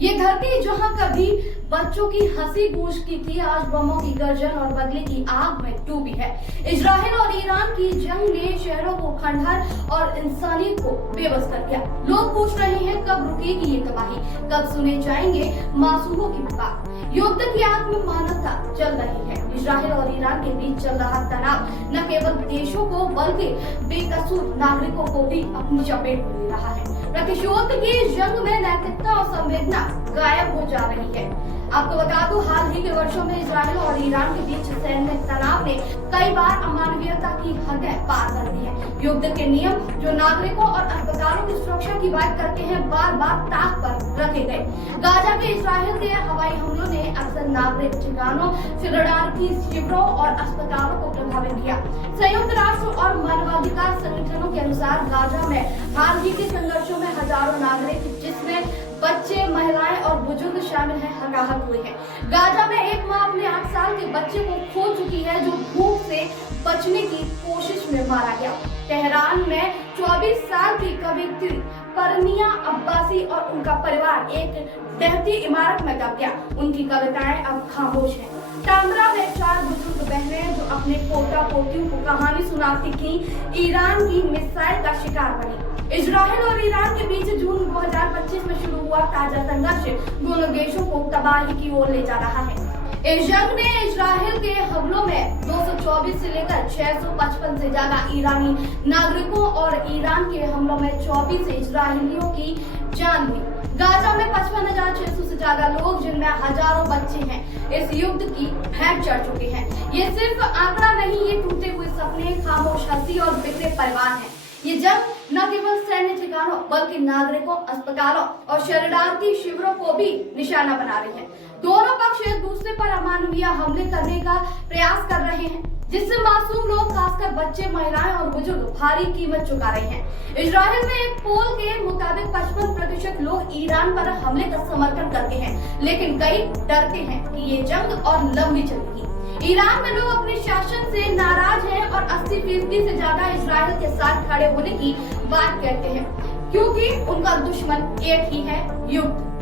ये धरती जहां कभी बच्चों की हंसी गूंजती थी, आज बमों की गर्जन और बदले की आग में डूबी है। इजराइल और ईरान की जंग ने शहरों को खंडहर और इंसानियत को बेबस कर दिया। लोग पूछ रहे हैं कब रुकेगी ये तबाही, कब सुने जाएंगे मासूमों की पुकार। युद्ध की आग में मानवता जल रही है। इजराइल और ईरान के बीच चल रहा तनाव न केवल देशों को बल्कि बेकसूर नागरिकों को भी अपनी चपेट में ले रहा है। प्रतिशोध की जंग में नैतिकता और संवेदना गायब हो जा रही है। आपको बता दूं, हाल ही के वर्षों में इजराइल और ईरान के बीच सैन्य तनाव ने कई बार अमानवीयता की हदें पार कर दी है। युद्ध के नियम जो नागरिकों और अस्पतालों की सुरक्षा की बात करते हैं, बार बार ताक पर रखे गए। गाजा के इजराइल के हवाई हमलों ने अक्सर नागरिक ठिकानों, शरणार्थी शिविरों और अस्पतालों को प्रभावित किया। संयुक्त राष्ट्र और मानवाधिकार संगठनों के अनुसार गाजा में हाल ही के संघर्षों में हजारों नागरिक, जिसमें बच्चे, महिलाएं और बुजुर्ग शामिल हैं, हताहत हुए हैं। गाजा में एक मां अपने 8 साल के बच्चे को खो चुकी है, जो भूख से बचने की कोशिश में मारा गया। तेहरान में 24 साल की कवियत्री परनिया अब्बासी और उनका परिवार एक ढहती इमारत में दब गया। उनकी कविताएं अब खामोश हैं। टामरा में 4 बुजुर्ग बहनें जो अपने पोता पोतियों को कहानी सुनाती थीं, ईरान की मिसाइल का शिकार बनी। इजराइल और ईरान के बीच जून 2025 में शुरू हुआ ताजा संघर्ष दोनों देशों को तबाही की ओर ले जा रहा है। इस जंग ने इजराइल के हमलों में 224 से लेकर 655 से ज्यादा ईरानी नागरिकों और ईरान के हमलों में 24 इजरायलियों की जान ली। गाजा में 55,600 से ज्यादा लोग, जिनमें हजारों बच्चे हैं, इस युद्ध की भेंट चढ़ चुके हैं। ये सिर्फ आंकड़ा नहीं, ये टूटे हुए सपने, खामोश हंसी और बिखरे परिवार हैं। ये जंग न केवल सैन्य ठिकानों बल्कि नागरिकों, अस्पतालों और शरणार्थी शिविरों को भी निशाना बना रही है। दोनों पक्ष एक दूसरे पर अमानवीय हमले करने का प्रयास कर रहे हैं, जिससे मासूम लोग, खासकर बच्चे, महिलाएं और बुजुर्ग भारी कीमत चुका रहे हैं। इजराइल में एक पोल के मुताबिक 55% लोग ईरान पर हमले का समर्थन करते हैं, लेकिन कई डरते हैं कि ये जंग और लंबी चलेगी। ईरान में लोग अपने शासन से नाराज हैं और 80% से ज्यादा इजराइल के साथ खड़े होने की बात कहते हैं, क्योंकि उनका दुश्मन एक ही है, युद्ध।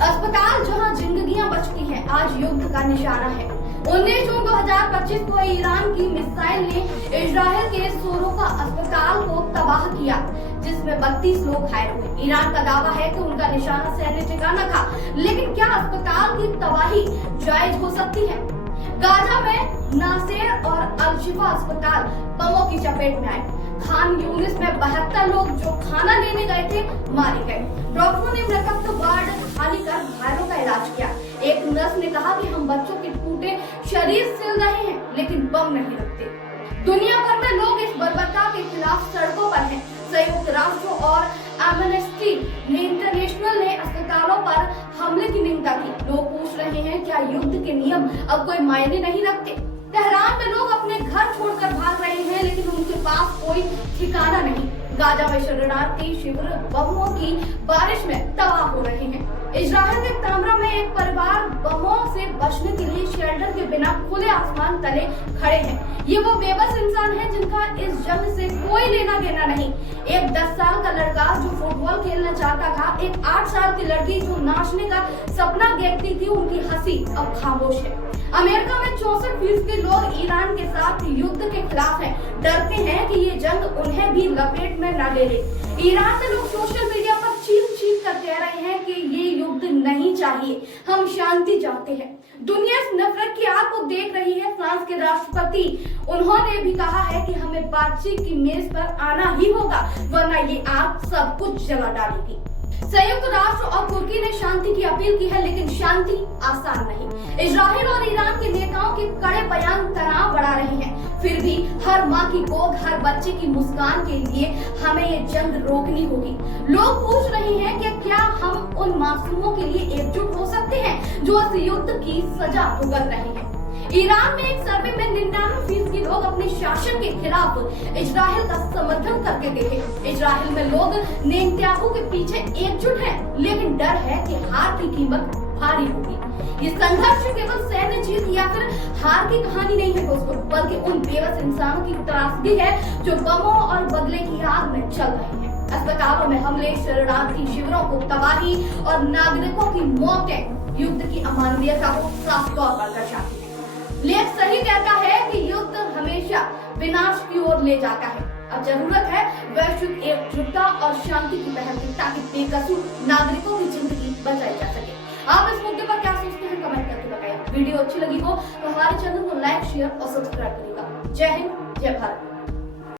अस्पताल जहां जिंदगियां बचती हैं, आज युद्ध का निशाना है। 19 जून 2025 को ईरान की मिसाइल ने इजराइल के सोरोका अस्पताल को तबाह किया, जिसमें 32 लोग घायल हुए। ईरान का दावा है कि उनका निशाना सैन्य ठिकाना था, लेकिन क्या अस्पताल की तबाही जायज हो सकती है? गाजा में नासेर और अल-शिफा अस्पताल बमों की चपेट में आए। खान यूनिस में 72 लोग जो खाना लेने गए थे मारे गए। डॉक्टरों ने मृतक वार्ड खाली कर घायलों का इलाज किया। एक नर्स ने कहा कि हम बच्चों के टूटे शरीर सिल रहे हैं, लेकिन बम नहीं रखते। दुनिया भर में लोग इस बर्बरता के खिलाफ सड़कों पर हैं। संयुक्त राष्ट्र और एमनेस्टी इंटरनेशनल ने अस्पतालों पर हमले की निंदा की। लोग पूछ रहे हैं, क्या युद्ध के नियम अब कोई मायने नहीं रखते? तेहरान में लोग अपने घर छोड़कर भाग रहे हैं, लेकिन उनके पास कोई ठिकाना नहीं। गाजा में शरणार्थी शिविर बमों की बारिश में तबाह हो रहे हैं। इजराइल के तामरा में एक परिवार बमों से बचने के लिए शेल्टर के बिना खुले आसमान तले खड़े हैं। ये वो बेबस इंसान हैं जिनका इस जंग से कोई लेना देना नहीं। एक 10 साल का लड़का जो फुटबॉल खेलना चाहता था, एक 8 साल की लड़की जो नाचने का सपना देखती थी, उनकी हंसी अब खामोश है। अमेरिका में 64% लोग ईरान के साथ युद्ध के खिलाफ हैं, डरते हैं कि ये जंग उन्हें भी लपेट में न ले ले। ईरान में लोग सोशल मीडिया पर चीख कर कह रहे हैं कि ये युद्ध नहीं चाहिए, हम शांति चाहते हैं। दुनिया इस नफरत की आग को देख रही है। फ्रांस के राष्ट्रपति, उन्होंने भी कहा है कि हमें बातचीत की मेज पर आना ही होगा, वरना ये आग सब कुछ जला डालेगी। संयुक्त राष्ट्र और तुर्की ने शांति की अपील की है, लेकिन शांति आसान नहीं। इजराइल और ईरान के नेताओं के कड़े बयान तनाव बढ़ा रहे हैं। फिर भी हर माँ की गोद, हर बच्चे की मुस्कान के लिए हमें ये जंग रोकनी होगी। लोग पूछ रहे हैं कि क्या हम उन मासूमों के लिए एकजुट हो सकते हैं जो इस युद्ध की सजा भुगत रहे हैं। ईरान में एक सर्वे में 99% लोग अपने शासन के खिलाफ इजराइल का समर्थन करके देखे। इजराइल में लोग नेतन्याहू के पीछे एकजुट हैं, लेकिन डर है कि हार की कीमत भारी होगी। ये संघर्ष केवल सैन्य जीत या फिर हार की कहानी नहीं है दोस्तों, बल्कि उन बेबस इंसानों की त्रासदी है जो बमों और बदले की आग में चल रहे हैं। अस्पतालों में हमले, शरणार्थी शिविरों को तबाही और नागरिकों की मौतें युद्ध की अमानवीयता को साफ तौर पर दर्शाती है। लेख सही कहता है कि युद्ध हमेशा विनाश की ओर ले जाता है। अब जरूरत है वैश्विक एकजुटता और शांति की पहल की, ताकि बेकसूर नागरिकों की जिंदगी बचाई जा सके। आप इस मुद्दे पर क्या सोचते हैं, कमेंट करके बताइए। वीडियो अच्छी लगी हो तो हमारे चैनल को लाइक, शेयर और सब्सक्राइब करिएगा। जय हिंद, जय भारत।